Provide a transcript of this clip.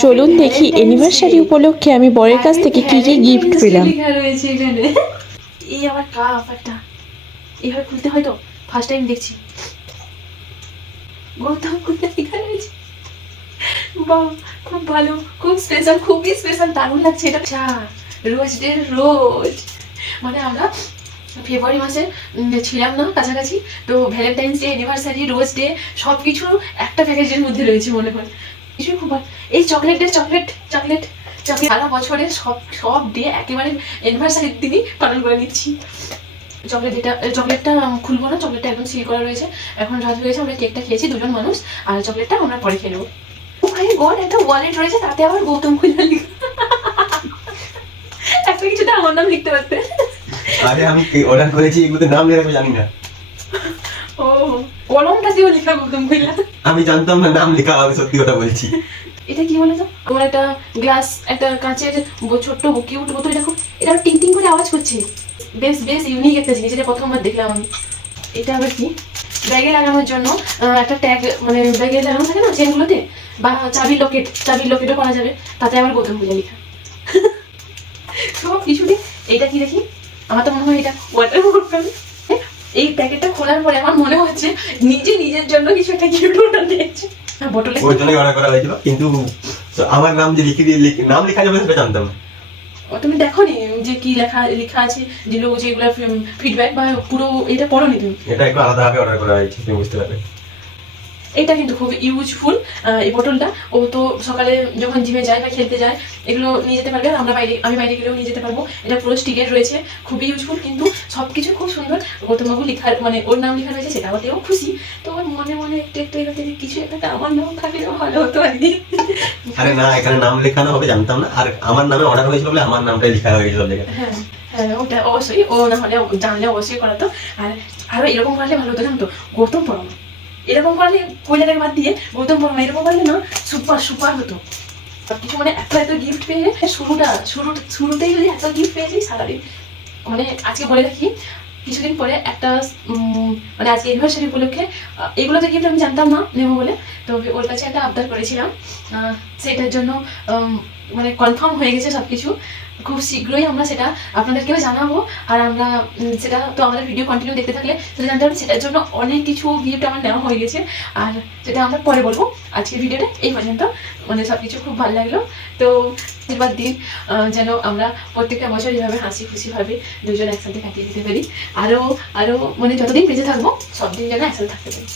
চলুন দেখি অ্যানিভার্সারি উপলক্ষে আমি বরের কাছ থেকে কি কি গিফট পেলাম। এই আবার কাপ একটা এইভাবে খুলতে হয় তো, ফার্স্ট টাইম দেখছি। গৌতম খুলতে লেখা রয়েছে, বাহ খুব ভালো, খুব স্পেশাল, খুবই স্পেশাল, দারুণ লাগছে এটা। আচ্ছা, রোজ ডে রোজ, মানে আমরা ফেব্রুয়ারি মাসে ছিলাম না কাছাকাছি, তো Valentine's day, anniversary, rose day সব কিছু একটা প্যাকেজের মধ্যে রয়েছে মনে হয়। কিছুই খুব ভালো। এই chocolate day, chocolate chocolate chocolate সারা বছরের সব সব ডে একেবারে অ্যানিভার্সারির দিনই পালন করে নিচ্ছি। চকলেটটা খুলবো না, চকলেটটা একদম সিল করা রয়েছে। এখন রাত হয়েছে, আমরা কেকটা খেয়েছি দুজন মানুষ, আর চকলেটটা আমরা পরে খেয়ে নেবো। ও ভাই গড, একটা ওয়ালেট রয়েছে, তাতে আবার গৌতম খুলনা লিখা। একটা কিছুতে আমার নাম লিখতে পারতে। আরে আমি অর্ডার করেছি, এগুলোতে নাম লেখা আমি জানি না। ও কলমটা দিয়েও লেখা গৌতম খুলনা। আমি জানতাম না নাম লেখা হবে, সত্যি কথা বলছি। এটা কি বলে তো, আমার একটা গ্লাস, একটা কাঁচের ছোট্ট কিউট বোতল, এটা খুব, এটা টিং টিং করে আওয়াজ করছে। বেশ বেশ ইউনিক একটা জিনিস, এটা প্রথমবার দেখলাম আমি। এটা আবার কি, ব্যাগে লাগানোর জন্য একটা ট্যাগ, মানে ব্যাগে লাগানো থাকে না চেনগুলোতে, বা চাবির লকেটও করা যাবে, তাতে আবার গৌতম খুলনা লেখা। সব কিছুতে। এইটা কি দেখি, আমার তো মনে হয় এটা ওয়াটার বোতল। এই প্যাকেটটা খোলার পরে আমার মনে হচ্ছে নিজের জন্য কিছু একটা গিফট অর্ডার দিয়েছে। বোতলে ওর জন্যই অর্ডার করা হয়েছিল, কিন্তু আমার নাম যে নাম লেখা যাবে সেটা জানতাম না। তুমি দেখো নি যে কি লেখা আছে, যেগুলো ফিডব্যাক, বা পুরো এটা পড়ো নি তুমি? এটা একটু আলাদাভাবে অর্ডার করা হয়েছে, তুমি বুঝতে পারবে। এটা কিন্তু খুব ইউজফুল এই বোতলটা। ও তো সকালে যখন জিমে যায় বা খেলতে যায়, এগুলো নিয়ে যেতে পারবে, আর আমি বাইরে গেলেও নিয়ে যেতে পারবো। এটা পুরো স্টিকের রয়েছে, খুবই ইউজফুল, কিন্তু সবকিছু খুব সুন্দর। গৌতমবাবু লেখা, মানে ওর নাম লেখা রয়েছে, সেটা ওতেও খুশি। তো ওর মনে মনে একটু একটু এরকম কিছু একটা আমার নাম থাকলেও ভালো হতো আর কি। আরে না, এখানে নাম লেখানো হবে জানতাম না, আর আমার নামে অর্ডার হয়েছিল বলে আমার নামটাই লেখা হয়ে গেছে সব জায়গায়। হ্যাঁ হ্যাঁ, ওটা অবশ্যই, ও না হলে জানলে অবশ্যই করাতো। আর আরো এরকম করলে ভালো হতো, জানতো, গৌতম পড়ানো এরকম করলে, কইলাটাকে বাদ দিয়ে গৌতম পড়ানো এরকম করলে না, সুপার হতো সবকিছু। মানে এত গিফট পেয়ে, শুরুতেই যদি এত গিফট পেয়েছি সারাদিন। মানে আজকে বলে রাখি, কিছুদিন পরে একটা মানে আজকে অ্যানিভার্সারি উপলক্ষে এগুলো তো গিফট আমি জানতাম না নেবো বলে, তো ওর কাছে একটা আবদার করেছিলাম, সেটার জন্য মানে কনফার্ম হয়ে গেছে সবকিছু। খুব শীঘ্রই আমরা সেটা আপনাদেরকেও জানাবো। আর আমরা সেটা তো আমাদের ভিডিও কন্টিনিউ দেখতে থাকলে সেটা জানতে পারবেন। সেটার জন্য অনেক কিছু গিফট আমার নেওয়া হয়ে গেছে, আর সেটা আমরা পরে বলবো। আজকের ভিডিওটা এই পর্যন্ত, মানে সবকিছু খুব ভালো লাগলো। তো এবার দিন যেন আমরা প্রত্যেকটা বছর এভাবে হাসি খুশিভাবে দুজন একসাথে কাটিয়ে দিতে পারি, আরো মানে যতদিন বেঁচে থাকবো সব দিন যেন একসাথে থাকতে পারি।